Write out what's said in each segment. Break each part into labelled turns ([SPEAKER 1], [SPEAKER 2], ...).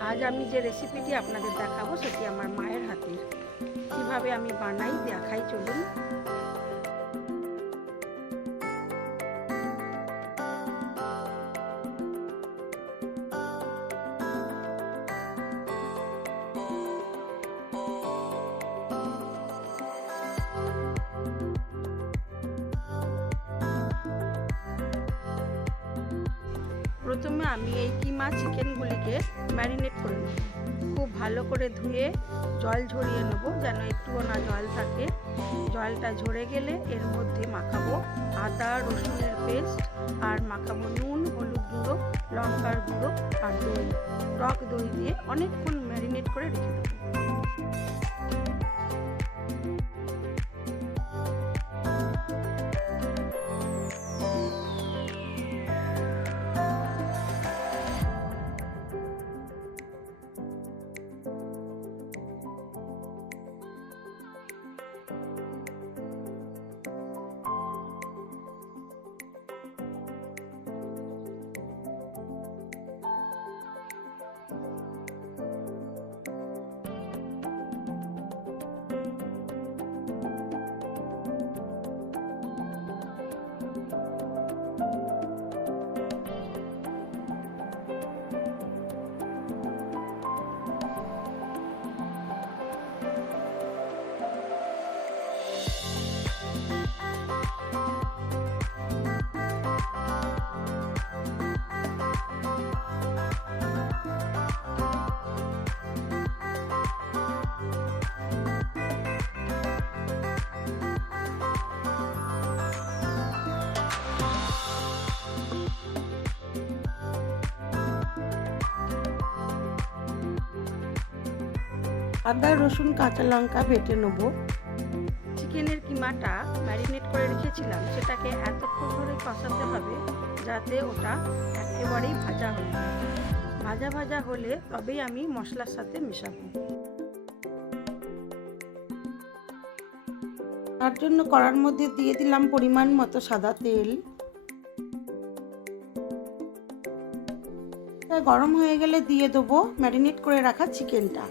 [SPEAKER 1] আজ আমি যে রেসিপিটি আপনাদের দেখাবো সেটি আমার মায়ের হাতের। কীভাবে আমি বানাই দেখাই চলুন। প্রথমে আমি এই কিমা চিকেনগুলিকে ম্যারিনেট করে নেব। খুব ভালো করে ধুয়ে জল ঝরিয়ে নেব যেন একটুও না জল থাকে। জলটা ঝরে গেলে এর মধ্যে মাখাবো আদা, রসুনের পেস্ট আর মাখাবো নুন, হলুদ গুঁড়ো, লঙ্কার গুঁড়ো আর দই। টক দই দিয়ে অনেকক্ষণ ম্যারিনেট করে রেখে দেবো। আদা রসুন কাঁচা লঙ্কা বেটে নেব। চিকেনের কিমাটা ম্যারিনেট করে রেখেছিলাম সেটাকে এতক্ষণ ধরে কষাতে হবে যাতে ওটা একেবারেই ভাজা হয়ে যায়। ভাজা ভাজা হলে তবেই আমি মশলার সাথে মেশাবো। তার জন্য কড়ার মধ্যে দিয়ে দিলাম পরিমাণ মতো সাদা তেল। গরম হয়ে গেলে দিয়ে দেবো ম্যারিনেট করে রাখা চিকেনটা।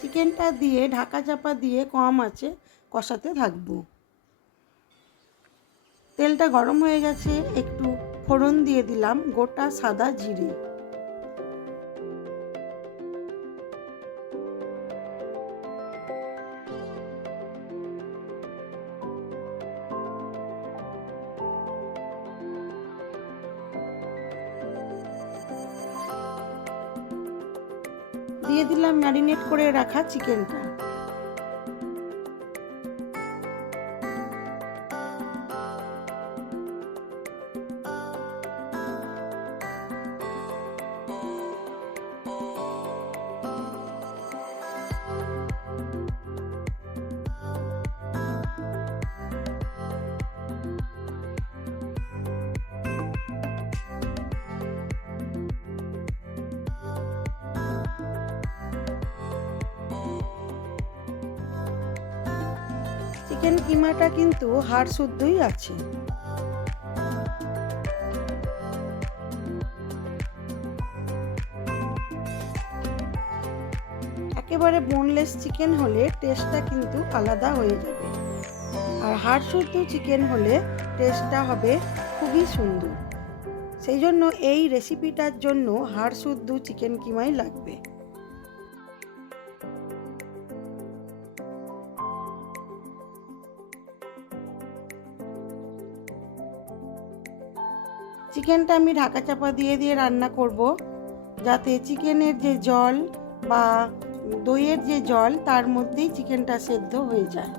[SPEAKER 1] চিকেনটা দিয়ে, ঢাকা চাপা দিয়ে কম আছে, কষাতে থাকব। তেলটা গরম হয়ে গেছে, একটু ফোড়ন দিয়ে দিলাম, গোটা সাদা জিরে। দিয়ে দিলাম ম্যারিনেট করে রাখা চিকেনটা। চিকেন কিমাটা কিন্তু হাড় শুদ্ধই আছে। একেবারে বোনলেস চিকেন হলে টেস্টটা কিন্তু আলাদা হয়ে যাবে। আর হাড় শুদ্ধ চিকেন হলে টেস্টটা হবে খুবই সুন্দর। সেই জন্য এই রেসিপিটার জন্য হাড় শুদ্ধ চিকেন কিমাই লাগবে। চিকেনটা আমি ঢাকা চাপা দিয়ে দিয়ে রান্না করব। যাতে চিকেনের যে জল বা দইয়ের যে জল তার মধ্যেই চিকেনটা সেদ্ধ হয়ে যায়।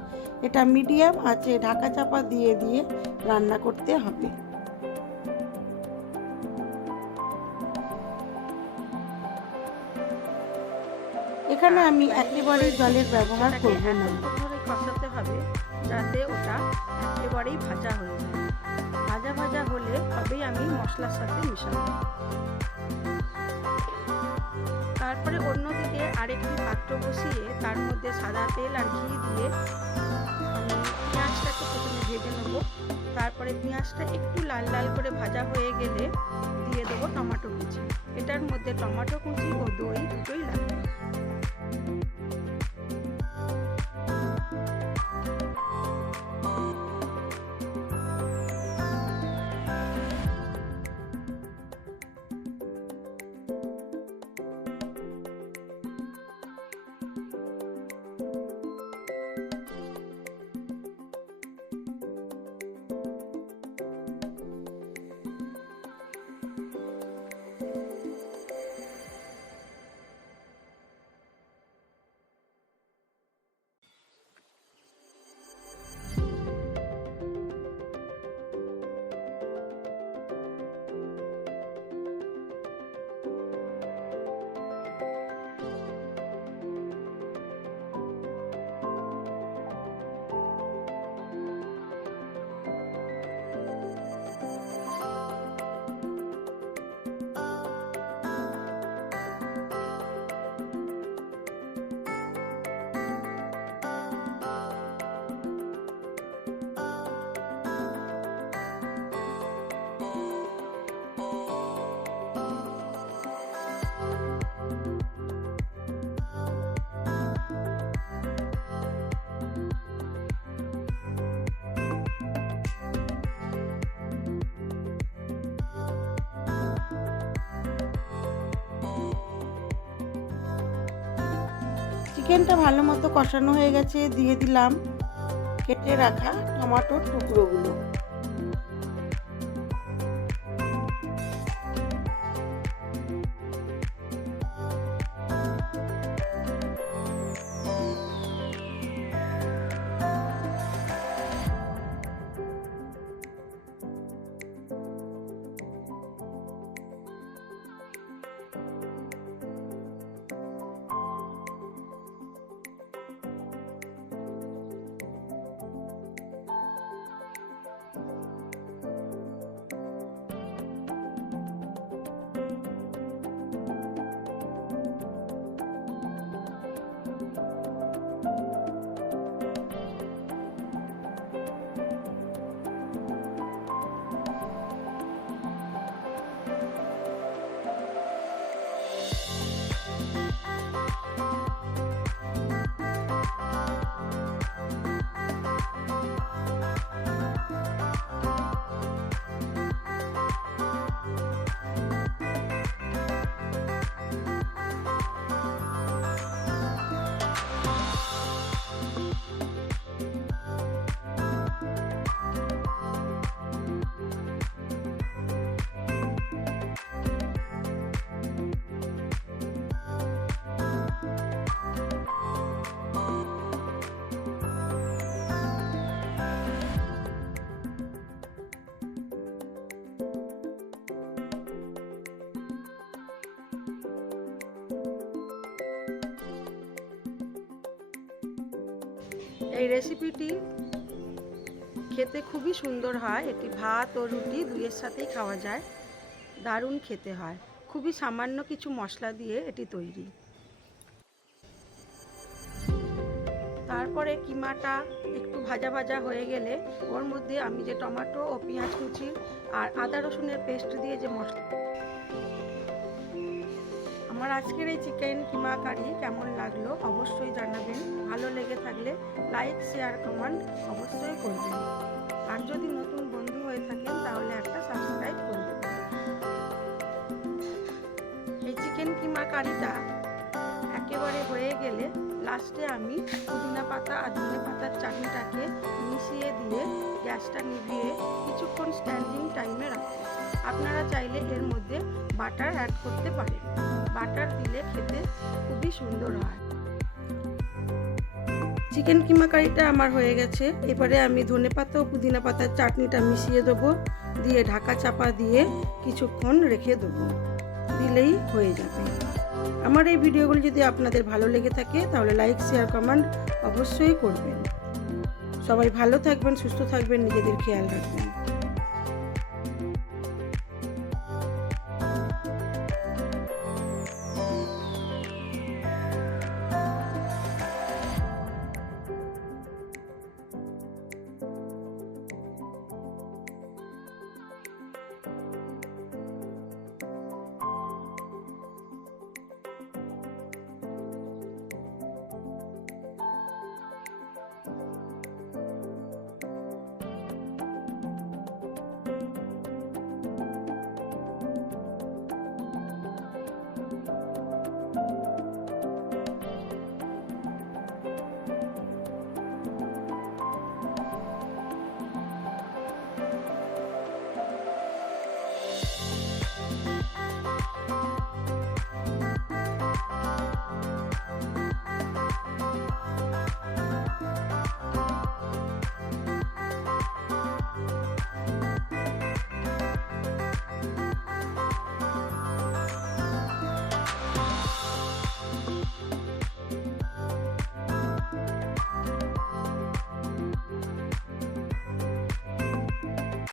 [SPEAKER 1] এটা মিডিয়াম আছে ঢাকা চাপা দিয়ে দিয়ে রান্না করতে হবে। এখানে আমি একেবারে জলের ব্যবহার করব না। কষাতে হবে যাতে ওটা একেবারেই ভাজা হয়ে যায়। ভাজা হলে তবেই আমি মশলার সাথে মিশাবো। তারপরে অন্যদিকে আরেকটি পাত্র বসিয়ে তার মধ্যে সাদা তেল আর ঘি দিয়ে আমি পেঁয়াজটাকে প্রথমে ভেজে নেব। তারপরে পেঁয়াজটা একটু লাল লাল করে ভাজা হয়ে গেলে দিয়ে দেবো টমেটো কুচি। এটার মধ্যে টমাটো কুচি ও দই দুটোই লাগবে চিকেনটা ভালো মতো কষানো হয়ে গেছে দিয়ে দিলাম কেটে রাখা টমাটোর টুকরোগুলো। এই রেসিপিটি খেতে খুবই সুন্দর হয়। এটি ভাত ও রুটি দুইয়ের সাথেই খাওয়া যায়। দারুণ খেতে হয়। খুবই সামান্য কিছু মশলা দিয়ে এটি তৈরি। তারপরে কিমাটা একটু ভাজা ভাজা হয়ে গেলে ওর মধ্যে আমি যে টমেটো ও পেঁয়াজ কুচি আর আদা রসুনের পেস্ট দিয়ে যে মশলা আমার আজকের এই চিকেন কিমা কারি কেমন লাগল অবশ্যই জানাবেন। ভালো লেগে থাকলে লাইক শেয়ার কমেন্ট অবশ্যই করবেন। আর যদি নতুন বন্ধু হয়ে থাকেন, তাহলে একটা সাবস্ক্রাইব করবেন। এই চিকেন কিমা কারিটা একেবারে হয়ে গেলে লাস্টে আমি পুদিনা পাতা আর ধনে পাতার চাটনিটাকে মিশিয়ে দিয়ে গ্যাসটা নিভিয়ে কিছুক্ষণ স্ট্যান্ডিং টাইমে রাখব। আপনারা চাইলে এর মধ্যে বাটার অ্যাড করতে পারেন। বাটার দিলে খেতে খুবই সুন্দর হয়। চিকেন কিমা কারিটা আমার হয়ে গেছে। এবারে আমি ধনে পাতা ও পুদিনা পাতার চাটনিটা মিশিয়ে দেবো। দিয়ে ঢাকা চাপা দিয়ে কিছুক্ষণ রেখে দেবো। দিলেই হয়ে যাবে। আমার এই ভিডিওগুলো যদি আপনাদের ভালো লেগে থাকে, তাহলে লাইক শেয়ার কমেন্ট অবশ্যই করবেন। সবাই ভালো থাকবেন, সুস্থ থাকবেন, নিজেদের খেয়াল রাখবেন।